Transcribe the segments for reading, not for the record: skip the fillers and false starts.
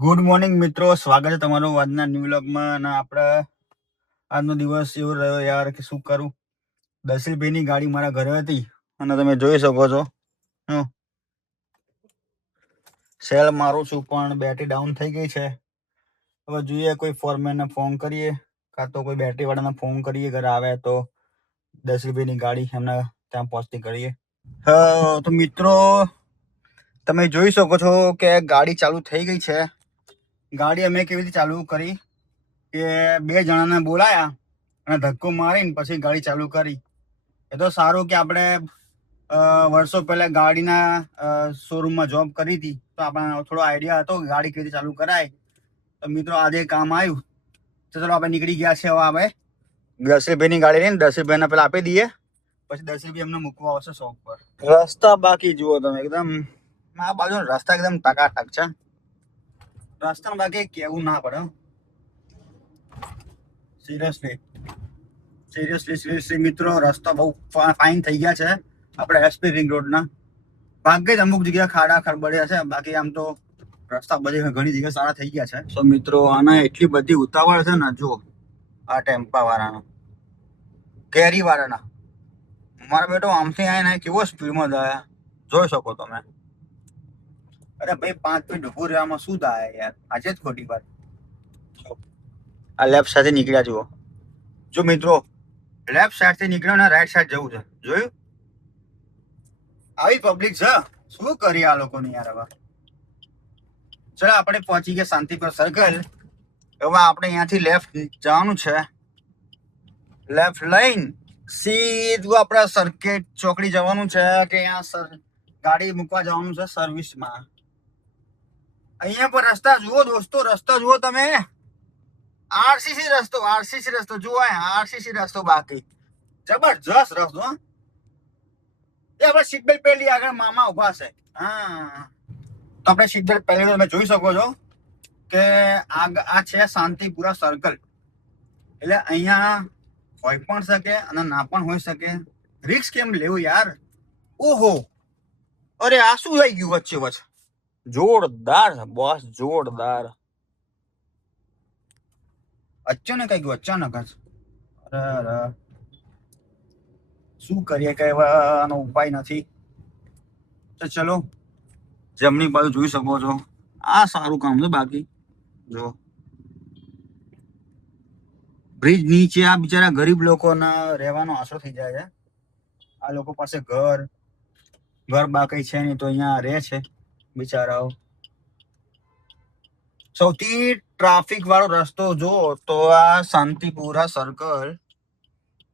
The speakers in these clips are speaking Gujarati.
ગુડ મોર્નિંગ મિત્રો, સ્વાગત છે તમારું આજના ન્યૂ વ્લોગમાં. અને આપણે આજનો દિવસ એવો રહ્યો યાર કે શું કરું. દશરથભાઈની ગાડી મારા ઘરે હતી અને તમે જોઈ શકો છો સેલ મારું છું પણ બેટરી ડાઉન થઈ ગઈ છે. હવે જોઈએ કોઈ ફોરમેનને ફોન કરીએ કાં તો કોઈ બેટરી વાળાને ફોન કરીએ, ઘરે આવે તો દશરથભાઈની ગાડી એમને ત્યાં પહોંચતી કરીએ. તો મિત્રો તમે જોઈ શકો છો કે ગાડી ચાલુ થઈ ગઈ છે. ગાડી અમે કેવી રીતે ચાલુ કરી કે 2 જણાને બોલાયા અને ધક્કો મારીને પછી ગાડી ચાલુ કરી. એ તો સારું કે આપણે વર્ષો પહેલા ગાડીના શોરૂમમાં જોબ કરી હતી તો આપણને થોડો આઈડિયા હતો કે ગાડી કેવી રીતે ચાલુ કરાય. તો મિત્રો આજે કામ આવ્યું તો ચલો આપણે નીકળી ગયા છે. હવે આપણે દશરથભાઈની ગાડી લઈને દશરથભાઈને પેલા આપી દઈએ, પછી દશરથભાઈ અમને મૂકવા આવશે શોપ પર. રસ્તા બાકી જુઓ તમે, એકદમ આ બાજુ રસ્તા એકદમ ટકાટક છે. રસ્તા બાકી કેવું ના પડે. સિરિયસલી મિત્રો, રસ્તા બહુ ફાઇન થઈ ગયા છે આપણે એસપી રિંગ રોડના. ભાગ્યે જ અમુક જગ્યા ખાડા ખરબડિયા છે, બાકી આમ તો રસ્તા બધી ઘણી જગ્યાએ સારા થઈ ગયા છે. તો મિત્રો આના એટલી બધી ઉતાવળ છે ને, જો આ ટેમ્પા વાળાનો, કેરી વાળાના, મારો બેટો આમથી આવીને કેવો સ્પીડમાં જાય જોઈ શકો તમે. અરે ભાઈ 5 મિનિટ ઉભું રહેવામાં શું થાય યાર, આજે જ ખોટી વાત. આ લેફ્ટ સાથે નીકળ્યા જુઓ. જો મિત્રો લેફ્ટ સાઈડ થી નીકળ્યો ને રાઈટ સાઈડ જવું છે, જોયું? આવી પબ્લિક છે, શું કરીએ આ લોકોની યાર. હવે ચલો આપણે પહોંચી ગયા શાંતિપુર સર્કલ. હવે આપણે અહીંયાથી લેફ્ટ જવાનું છે. લેફ્ટ લઈને સીધું આપણે સર્કિટ ચોકડી જવાનું છે કે અહીંયા ગાડી મૂકવા જવાનું છે સર્વિસમાં. અહીંયા પર રસ્તા જુઓ દોસ્તો, રસ્તા જુઓ તમે. આરસીસી રસ્તો જુઓ, આરસીસી રસ્તો બાકી જબરજસ્ત રસ્તો. એ આપણે સીટ બેલ્ટ પહેરી, આગળ મામા ઉભા છે. હા, તો આપણે સીટ બેલ્ટ પહેરી તમે જોઈ શકો છો કે આ છે શાંતિપુરા સર્કલ. એટલે અહીંયા હોય પણ શકે અને ના પણ હોઈ શકે. રિસ્ક કેમ લેવું યાર? ઓહો, અરે આ શું થઈ ગયું વચ્ચે વચ્ચે? જોરદાર બોસ, જોરદાર. અચાનક કઈ ગયું, અચાનક જ. અરે શું કરીએ, કઈ આનો ઉપાય નથી. તો ચલો જમણી બાજુ જોઈ શકો છો. આ સારું કામ છે. બાકી જો બ્રિજ નીચે આ બિચારા ગરીબ લોકોના રહેવાનો આશરો થઈ જાય છે. આ લોકો પાસે ઘર બાકી છે નહીં તો અહીંયા રહે છે બિચારાઓ. સૌથી ટ્રાફિક વાળો રસ્તો જો તો આ શાંતિપુરા સર્કલ.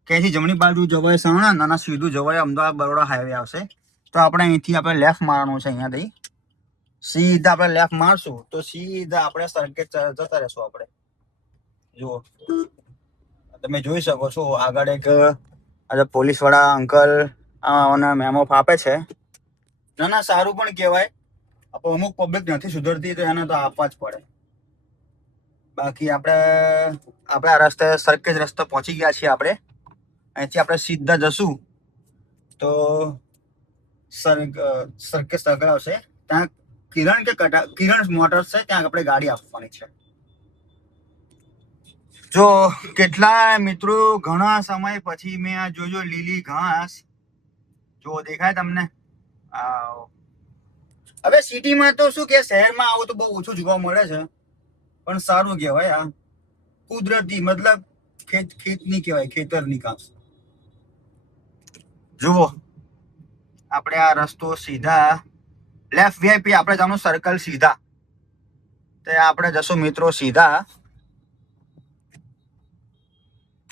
ક્યાંથી જમણી બાજુ જવાય સાણંદ અને સીધું જવાય અમદાવાદ બરોડા હાઈવે આવશે. તો આપણે અહીંથી આપણે લેફ્ટ મારવાનું છે. અહીંયાથી સીધા આપણે લેફ્ટ મારશું તો સીધા આપણે સર્કિટ જતા રહેશું. આપણે જુઓ, તમે જોઈ શકો છો આગળ એક પોલીસ વાળા અંકલ મેમો આપે છે. ના સારું પણ કહેવાય. અમુક પબ્લિક નથી સુધરતી તો એને તો આપવા જ પડે. બાકી આપણે આ રસ્તે સર્કિટ રસ્તે પહોંચી ગયા છીએ. આપણે અહીંથી આપણે સીધા જશું તો સર્કિટ સર્કલ આવશે. ત્યાં કિરણ મોટર્સ છે, ત્યાં આપણે ગાડી આપવાની છે. જો કેટલા મિત્રો ઘણા સમય પછી મેં આ જોજો લીલી ઘાસ જો દેખાય તમને. હવે સિટીમાં તો શું કે શહેરમાં આવું તો બહુ ઓછું જોવા મળે છે, પણ સારું કહેવાય. આ કુદરતી મતલબ ખેતની કહેવાય, ખેતરની ઘાસ. જુઓ આપણે આ રસ્તો સીધા લેફ્ટ વીઆઈપી આપણે જવાનું સર્કલ સીધા. તે આપણે જશું મિત્રો સીધા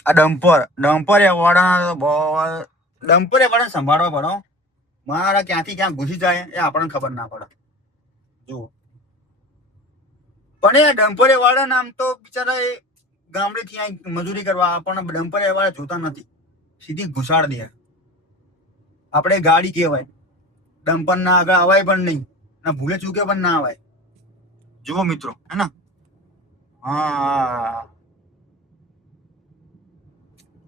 આ ડમ્પર એ વાળાને સંભાળવા પડો. મારા ક્યાંથી ક્યાં ઘૂસી જાય એ આપણને ખબર ના પડે. જુઓ પણ એ ડમ્પર વાળા નામ તો બિચારા એ ગામડેથી અહીં મજૂરી કરવા, પણ ડમ્પર વાળા જોતા નથી, સીધી ઘુસાડ દે. આપણે ગાડી કહેવાય, ડમ્પર ના આગળ અવાય પણ નહીં, ના ભૂલે ચૂકે પણ ના અવાય. જુઓ મિત્રો, હે ને? હા,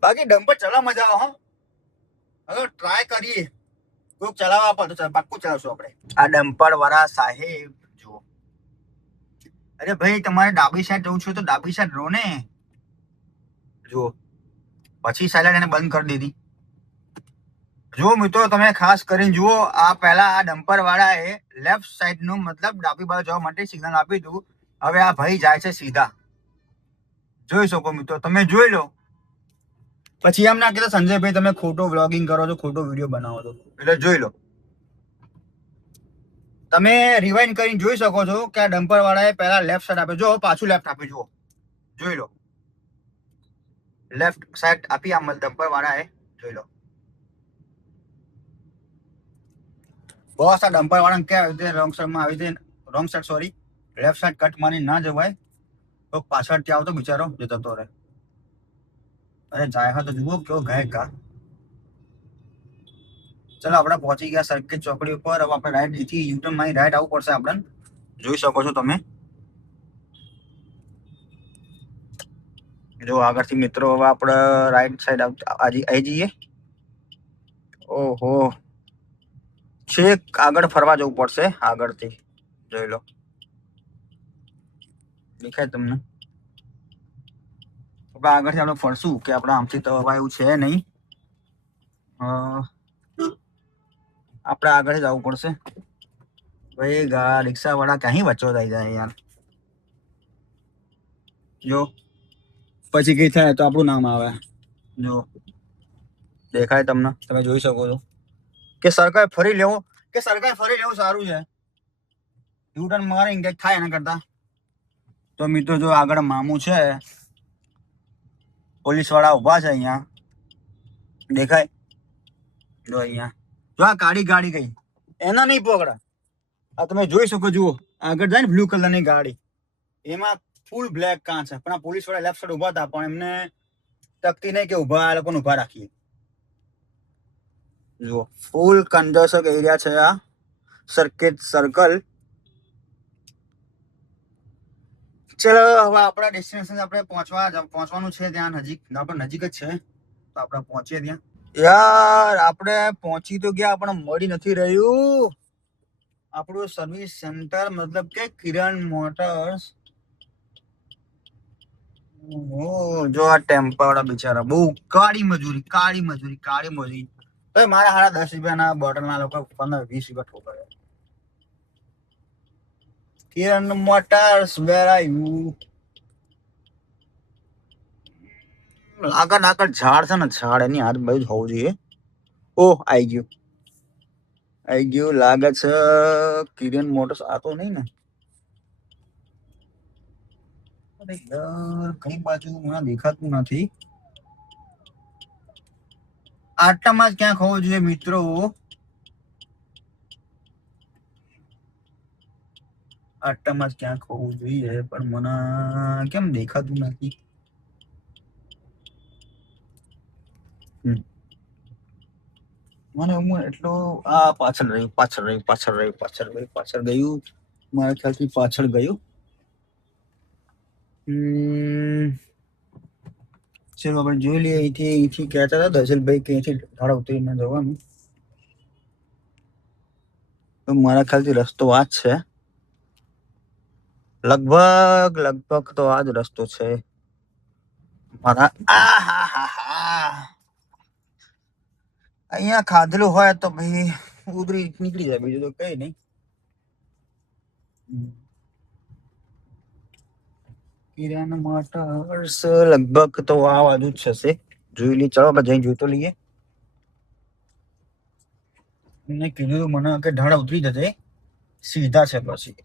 બાકી ડમ્પર ચલાવવા મજા આવે. હવે ટ્રાય કરીએ, કોઈક ચલાવવા આપો તો પાક્કું ચલાવશું આપણે. આ ડમ્પર વાળા સાહેબ જુઓ, અરે ભાઈ તમારે ડાબી સાઈડ જવું છે તો ડાબી સાઈડ રહો ને. જો પછી સાઈડ એને બંધ કરી દીધી. જો મિત્રો તમે ખાસ કરીને જુઓ, આ પહેલા આ ડમ્પર વાળા એ લેફ્ટ સાઈડ નું મતલબ ડાબી બાજુ જવા માટે સિગ્નલ આપી દીધું. હવે આ ભાઈ જાય છે સીધા. જોઈ શકો મિત્રો, તમે જોઈ લો. પછી એમ ના કહેતા સંજયભાઈ તમે ખોટો વ્લોગિંગ કરો છો, ખોટો વિડીયો બનાવો છો. એટલે જોઈ લો, તમે રિવાઇન્ડ કરીને જોઈ શકો છો કે આ ડમ્પર વાળાએ પહેલા લેફ્ટ સાઈડ આપે. જો પાછું લેફ્ટ આપે, જુઓ જોઈ લો, લેફ્ટ સાઈડ આપી આ ડમ્પર વાળાએ. જોઈ લો બોસ, આ ડમ્પર વાળાને કે આવી રીતે રોંગ સાઈડમાં આવી રીતે wrong side sorry left side cut મારી ના જવાય તો પાછળથી આવતો બિચારો જતો રહે. અરે જાય હા તો જુઓ કેવો ગાય કા. ચલો આપણે પહોંચી ગયા સર્કિટ ચોકડી ઉપર. હવે આપણે રાઈટ અહીંથી યુટર્ન મારી રાઈટ આવવું પડશે આપણને. જોઈ શકો છો તમે. જો આગળથી મિત્રો હવે આપણે રાઈટ સાઈડ આવી જઈએ. ઓહો, છેક આગળ ફરવા જવું પડશે આગળથી. જોઈ લો, દેખાય તમને? આગળથી આપણે ફરશું કે આપણે આમથી તો હવે એવું છે નહીં. આપણે આગળ જવું પડશે. ભાઈ રિક્ષા વાળા ક્યાંય વચ્ચો થઈ જાય યાર. જો પછી કઈ થાય તો આપણું નામ આવે. જો દેખાય તમને? તમે જોઈ શકો છો કે સરકાર ફરી લેવું સારું છે. યુટર્ન મારી કંઈક થાય એના કરતા. તો મિત્રો જો આગળ મામું છે, પોલીસ વાળા ઉભા છે અહીંયા. દેખાય? જો અહીંયા જો આ કાળી ગાડી ગઈ, એના નહીં પકડા. આ તમે જોઈ શકો, જુઓ આગળ જાય ને બ્લુ કલરની ગાડી, એમાં ફૂલ બ્લેક કાંચ છે. પણ આ પોલીસ વાળા લેફ્ટ સાઈડ ઉભા હતા, પણ એમને તકતી નહીં કે ઉભા આ લોકોને ઉભા રાખીએ. જુઓ ફૂલ કંજર્સક એરિયા છે આ સર્કિટ સર્કલ. ચલો હવે આપણા ડેસ્ટિનેશન આપણે પહોંચવાનું છે ત્યાં નજીક. આપણે નજીક જ છે તો આપણે પહોંચીએ ત્યાં. યાર આપણે પહોંચી તો ગયા પણ મળી નથી રહ્યું આપણું સર્વિસ સેન્ટર, મતલબ કે કિરણ મોટર્સ. જો આ ટેમ્પા વાળા બિચારા બહુ કાળી મજૂરી. તો મારા હારા 10 રૂપિયાના બોટલના લોકો 15-20 રૂપિયા ઠોકરે. કિરણ મોટર્સ વેર આર યુ? આગળ ઝાડ છે ને, ઝાડ એની આજુબાજુ હોવું જોઈએ. ઓહ આવી ગયું લાગે છે કિરણ મોટર્સ. આ તો નહીં ને? અરે યાર કઈ બાજુ મને દેખાતું નથી. આટલામાં જ ક્યાંક હોવું જોઈએ મિત્રો. આટલામાં જ ક્યાંક હોવું જોઈએ પણ મને કેમ દેખાતું નથી. મને એટલો આ પાછળ ગયું. મારા ખ્યાલથી પાછળ ગયું. ચલો આપણે જોઈ લઈએ. અહીંથી કહેતા હતા દર્શનભાઈ કે અહીંથી ઢાળ ઉતરીને જવાનું. તો મારા ખ્યાલથી રસ્તો આ જ છે. લગભગ તો આ જ રસ્તો છે મારા. અહીંયા ખાધેલું હોય તો ભાઈ ઉતરી નીકળી જાય, બીજું તો કઈ નહીં. કિરણ મોટર્સ લગભગ તો આ બાજુ જ હશે. જોઈ લઈએ. ચલો આપણે જઈને જોઈ તો લઈએ. એને કીધું મને કે ઢાળ ઉતરી જશે, સીધા છે પછી.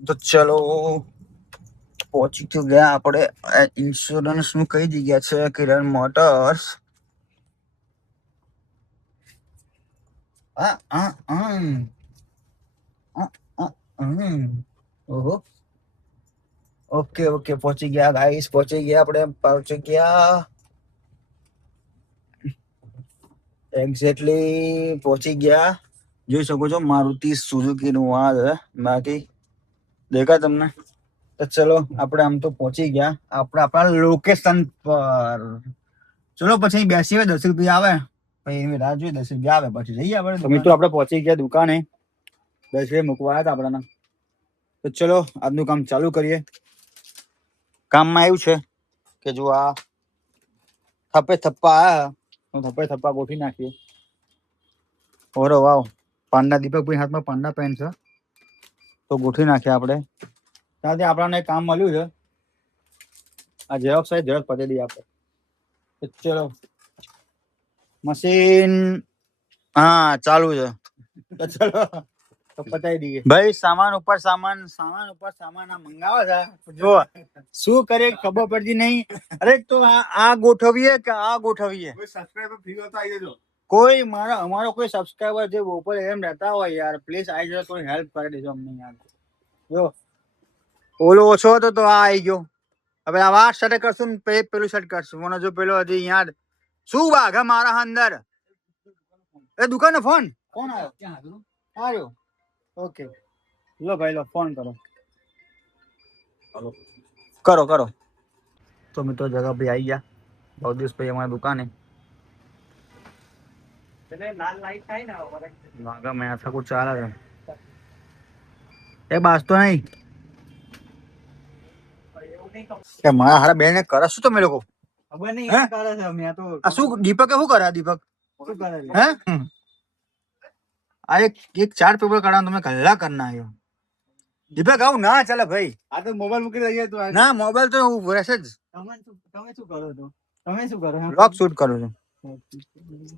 તો ચલો પહોંચી તો ગયા આપણે. ઇન્સ્યોરન્સ નું કઈ જગ્યા છે? કિરણ મોટર્સ. ઓહો, ઓકે પહોંચી ગયા ગાઈસ, પહોંચી ગયા એક્ઝેક્ટલી પહોંચી ગયા. જોઈ શકો છો મારુતિ સુઝુકી નું આ છે. બાકી દેખા તમને? તો ચલો આપણે આમ તો પહોંચી ગયા આપણા લોકેશન પર. ચલો પછી બેસીએ, 10 રૂપિયા આવે પછી રાહ જોઈએ, 10 રૂપિયા આવે પછી જઈએ આપણે. મિત્રો આપણે પહોંચી ગયા દુકાને. 10 રૂપિયા મૂકવા આવ્યા હતા આપણાને. તો ચલો આજનું કામ ચાલુ કરીએ. કામમાં એવું છે કે જો આ થપ્પે થપ્પા આયા, હું થપ્પે થપ્પા ગોઠવી નાખીએ. ઓરો વાવ, પાંડા દીપકભાઈ હાથમાં પાંડા પેન છે, તો ગોઠવી નાખીએ આપણે. ત્યાંથી આપણને કામ મળ્યું છે, આ ઝેરોક્ષ સાઈડ ઝેરોક્ષ પતી દઈએ આપણે. ચલો મશીન હા ચાલુ છે, તો ચલો તો પતાવી દઈએ. ભાઈ સામાન ઉપર સામાન, સામાન ઉપર સામાન આ મંગાવે છે. જો શું કરે ખબર પડતી નહીં. અરે તો આ ગોઠવીએ કે આ ગોઠવીએ? કોઈ સબસ્ક્રાઇબર ફ્રી હોય તો આવી જજો. કોઈ અમારો કોઈ સબસ્ક્રાઇબર જે ઉપર એમ રહેતા હોય યાર, પ્લીઝ આવી જજો, કોઈ હેલ્પ કરી દેજો અમને યાર. જો ઓલો ઓછો હતો તો આ આવી ગયો. હવે આ વાત સેટ કરશું ને પેલું સેટ કરશું. મને જો પેલો હજી યાદ શું વાઘા મારા અંદર એ દુકાન ફોન કોણ આવ્યો? ક્યાં આવ્યો? ઓકે લો ભાઈ લો, ફોન કરો કરો કરો. તો મિત્રો જગા ભાઈ આવી ગયા, બહુ દિવસ ભાઈ અમારી દુકાને. વાઘા મેં આથા કુછ ચાલે છે એ બાસ તો નહીં કે મારા હારા બેન કરે શું તમે લોકો? ખબર નહીં કરે છે. મેં તો આ શું દીપક શું કરે? દીપક શું કરે હે? આ એક ચાર્ટ પેપર કાઢવાનું તમે કલાક કરના આવ્યો. દીપક આવું ના ચાલે ભાઈ. આ તો મોબાઈલ મૂકી દઈએ તો ના, મોબાઈલ તો રહેશે જ. તમે શું કરો છો? તમે શું કરો? બ્લોગ શૂટ કરો છો.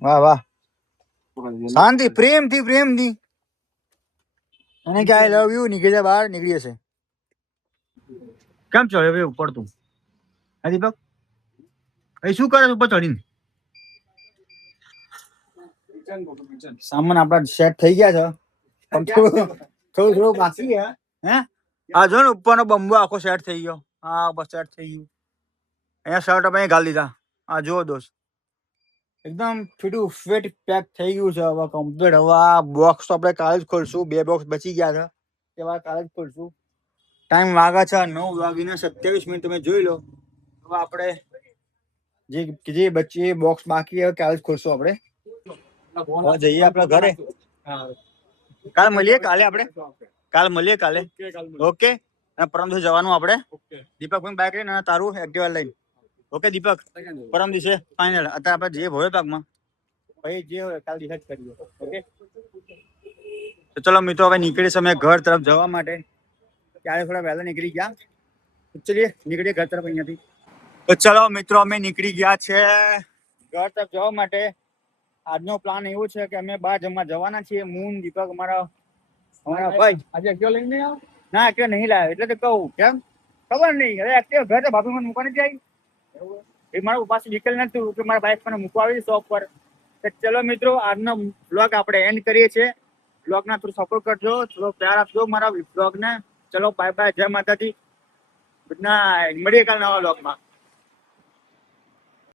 વાહ વાહ, શાંતિ પ્રેમથી પ્રેમથી. અને કે આઈ લવ યુ નીકળી જાય બહાર, નીકળી જશે. કેમ ચડે ભાઈ ઉપર તું? હા દીપક એ શું કરે ઉપર ચડીને? સામાન આપડા સેટ થઈ ગયા છે, થોડું થોડું બાકી હે. આ જો ને ઉપરનો બંબો આખો સેટ થઈ ગયો. હા બસ સેટ થઈ ગયું. અહીંયા શર્ટ આપણે ગાલી દીધા. આ જુઓ દોસ્ત, એકદમ ફીટું ફિટ પેક થઈ ગયું છે. હવે કમ્પ્લીટ. હવે આ બોક્સ તો આપણે કાલે જ ખોલશું. 2 બોક્સ બચી ગયા છે, તે વાર કાલે જ ખોલશું. ટાઈમ વાગે છે 9:27. તમે જોઈ લો. હવે આપણે જે બચી બોક્સ બાકી હવે કાલે જ ખોલશું આપણે. હવે જઈએ આપણા ઘરે. કાલે મળીએ. કાલે મળીએ. ઓકે. અને પરમ દિવસે જવાનું આપણે. દીપકભાઈ બાઈક લઈને અને તારું એક્ટિવા લઈને. ઓકે દીપક, પરમ દિવસે ફાઇનલ. અત્યારે આપણે જઈએ ભોય પાકમાં, ભાઈ જે હોય કાલે ડિસાઈડ કરીએ. ઓકે તો ચલો મિત્રો હવે નીકળીએ અમે ઘર તરફ જવા માટે. ત્યારે થોડા વહેલા નીકળી ગયા. ચલીએ નીકળીએ ઘર તરફ અહીંયાથી. તો ચલો મિત્રો અમે નીકળી ગયા છે ઘર તરફ જવા માટે. આજનો પ્લાન એવો છે કે અમે બહાર જમવા જવાના છીએ. હું દીપક અમારા ભાઈ. આજે એક્ટિવા લઈને નહીં આવો? ના એક્ટિવા નહીં લાવ્યો એટલે તો કહું. કેમ ખબર નહીં. હવે એક્ટિવા ઘર તો ભાભી મને મૂકવાની જાય. એ મારા પાસે નીકળ નથી કે મારા બાઇક મને મૂકવા આવી શોપ પર. ચલો મિત્રો આજનો બ્લોગ આપણે એન્ડ કરીએ છીએ. બ્લોગના થોડું સપોર્ટ કરજો, થોડો પ્યાર આપજો મારા બ્લોગને. ચલો બાય બાય, જય માતાજી, ગુડ નાઇટ. મળીએ કાલે નવા બ્લોગમાં.